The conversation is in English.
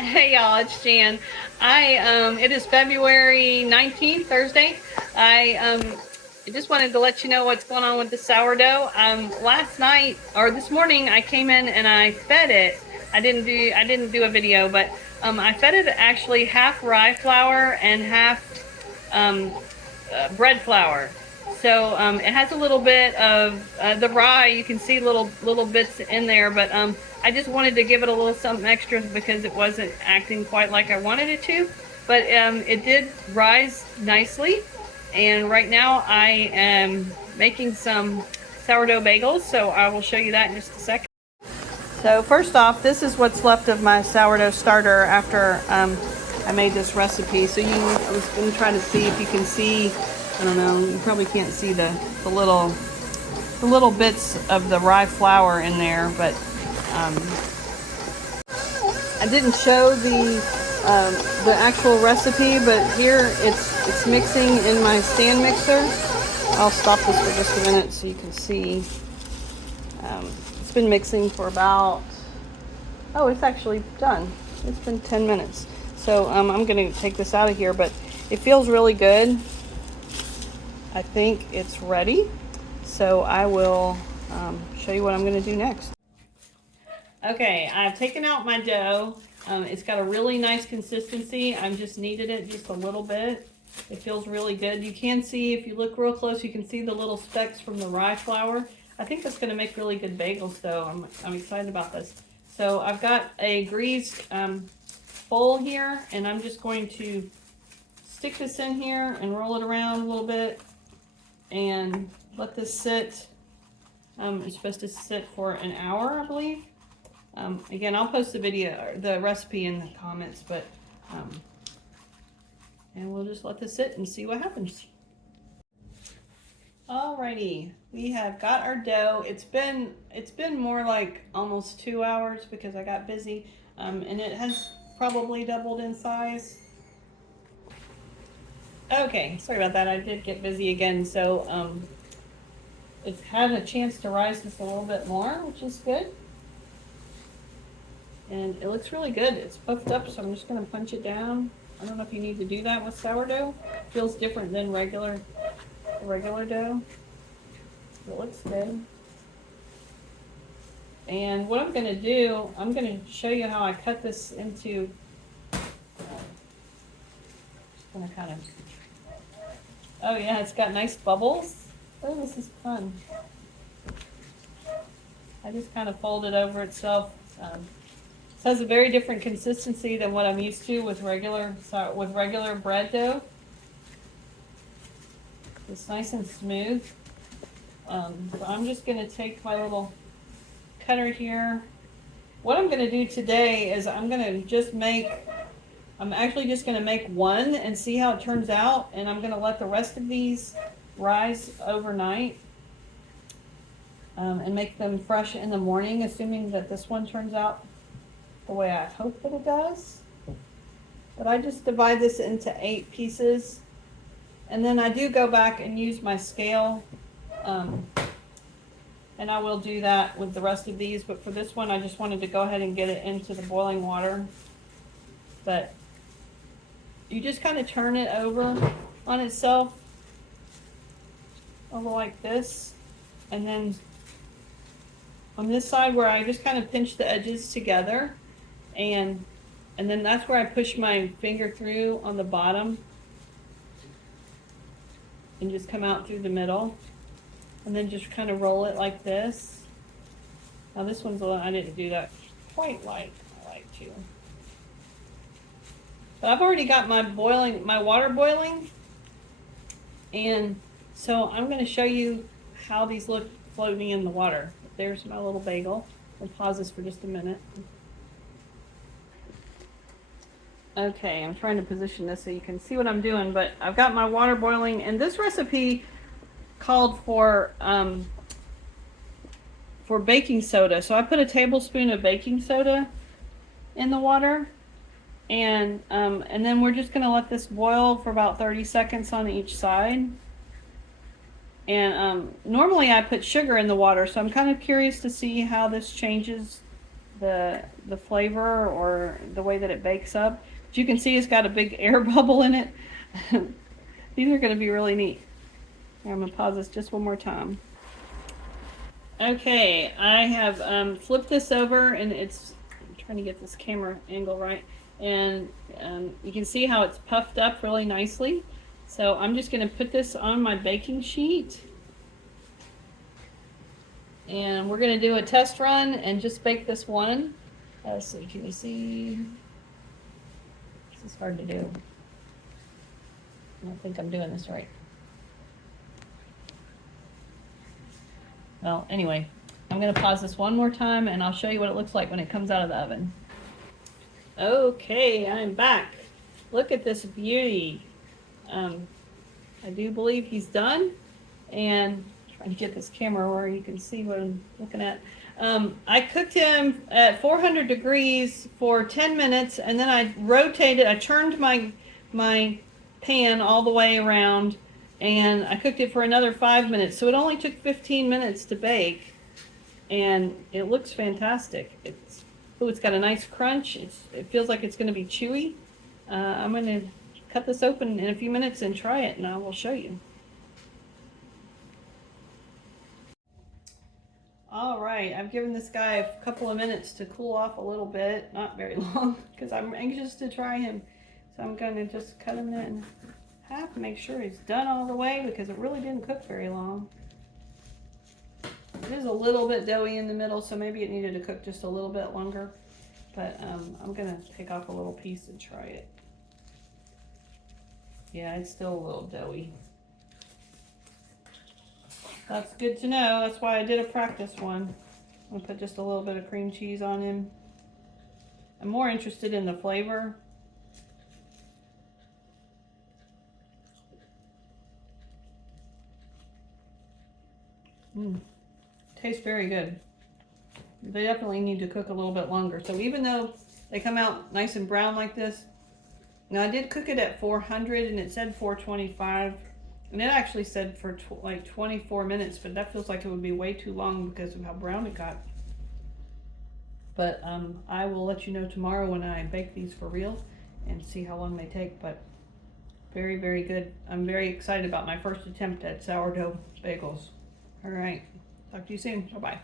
Hey y'all, it's Jan. It is February 19th, Thursday. I just wanted to let you know what's going on with the sourdough. Last night or this morning, I came in and I fed it. I didn't do a video, but I fed it actually half rye flour and half um, bread flour. So it has a little bit of the rye. You can see little bits in there, but I just wanted to give it a little something extra because it wasn't acting quite like I wanted it to. But it did rise nicely, and right now I am making some sourdough bagels. So I will show you that in just a second. So first off, this is what's left of my sourdough starter after I made this recipe. So I was going to try to see if you can see. I don't know. You probably can't see the little bits of the rye flour in there, but I didn't show the actual recipe. But here it's mixing in my stand mixer. I'll stop this for just a minute so you can see. It's been mixing for about, oh, it's actually done. It's been 10 minutes. So I'm going to take this out of here, but it feels really good. I think it's ready. So I will show you what I'm going to do next. Okay, I've taken out my dough. It's got a really nice consistency. I've just kneaded it just a little bit. It feels really good. You can see, if you look real close, you can see the little specks from the rye flour. I think that's going to make really good bagels, though. I'm excited about this. So I've got a greased bowl here, and I'm just going to stick this in here and roll it around a little bit and let this sit. It's supposed to sit for an hour, I believe. Again, I'll post the recipe in the comments, but and we'll just let this sit and see what happens. Alrighty, we have got our dough. It's been more like almost 2 hours because I got busy, and it has probably doubled in size. Okay, sorry about that. I did get busy again, so it's had a chance to rise just a little bit more, which is good. And it looks really good. It's puffed up, so I'm just going to punch it down. I don't know if you need to do that with sourdough. It feels different than regular dough. It looks good. And what I'm going to do, I'm going to show you how I cut this into, just going to kind of, oh yeah, it's got nice bubbles. Oh, this is fun. I just kind of fold it over itself. This has a very different consistency than what I'm used to with regular bread dough. It's nice and smooth. So I'm just going to take my little cutter here. What I'm going to do today is I'm actually just going to make one and see how it turns out. And I'm going to let the rest of these rise overnight and make them fresh in the morning, assuming that this one turns out the way I hope that it does. But I just divide this into 8 pieces. And then I do go back and use my scale. And I will do that with the rest of these. But for this one, I just wanted to go ahead and get it into the boiling water. But you just kind of turn it over on itself. Over like this. And then on this side where I just kind of pinch the edges together. And then that's where I push my finger through on the bottom. And just come out through the middle. And then just kind of roll it like this. Now this one's I didn't do that quite like I like to. But I've already got my water boiling. And so I'm going to show you how these look floating in the water. There's my little bagel. I'll pause this for just a minute. Okay, I'm trying to position this so you can see what I'm doing, but I've got my water boiling, and this recipe called for baking soda. So I put a tablespoon of baking soda in the water, and then we're just going to let this boil for about 30 seconds on each side. And normally I put sugar in the water, so I'm kind of curious to see how this changes the flavor or the way that it bakes up. But you can see it's got a big air bubble in it. These are going to be really neat. Here, I'm going to pause this just one more time. Okay, I have flipped this over, and I'm trying to get this camera angle right, and you can see how it's puffed up really nicely. So I'm just going to put this on my baking sheet, and we're going to do a test run and just bake this one. So can you see? This is hard to do. I don't think I'm doing this right. Well, anyway, I'm going to pause this one more time, and I'll show you what it looks like when it comes out of the oven. Okay, I'm back. Look at this beauty. I do believe he's done, and I'm trying to get this camera where you can see what I'm looking at. I cooked him at 400 degrees for 10 minutes, and then I turned my pan all the way around, and I cooked it for another 5 minutes. So it only took 15 minutes to bake, and it looks fantastic. It's got a nice crunch. It feels like it's going to be chewy. I'm going to cut this open in a few minutes and try it, and I will show you. All right, I've given this guy a couple of minutes to cool off a little bit, not very long, because I'm anxious to try him. So I'm going to just cut him in half, make sure he's done all the way, because it really didn't cook very long. It is a little bit doughy in the middle, so maybe it needed to cook just a little bit longer. But I'm going to take off a little piece and try it. Yeah, it's still a little doughy. That's good to know. That's why I did a practice one. I'm going to put just a little bit of cream cheese on him. I'm more interested in the flavor. Tastes very good. They definitely need to cook a little bit longer. So even though they come out nice and brown like this, now I did cook it at 400 and it said 425. And it actually said for like 24 minutes, but that feels like it would be way too long because of how brown it got. But I will let you know tomorrow when I bake these for real and see how long they take. But very, very good. I'm very excited about my first attempt at sourdough bagels. All right. Talk to you soon. Bye-bye.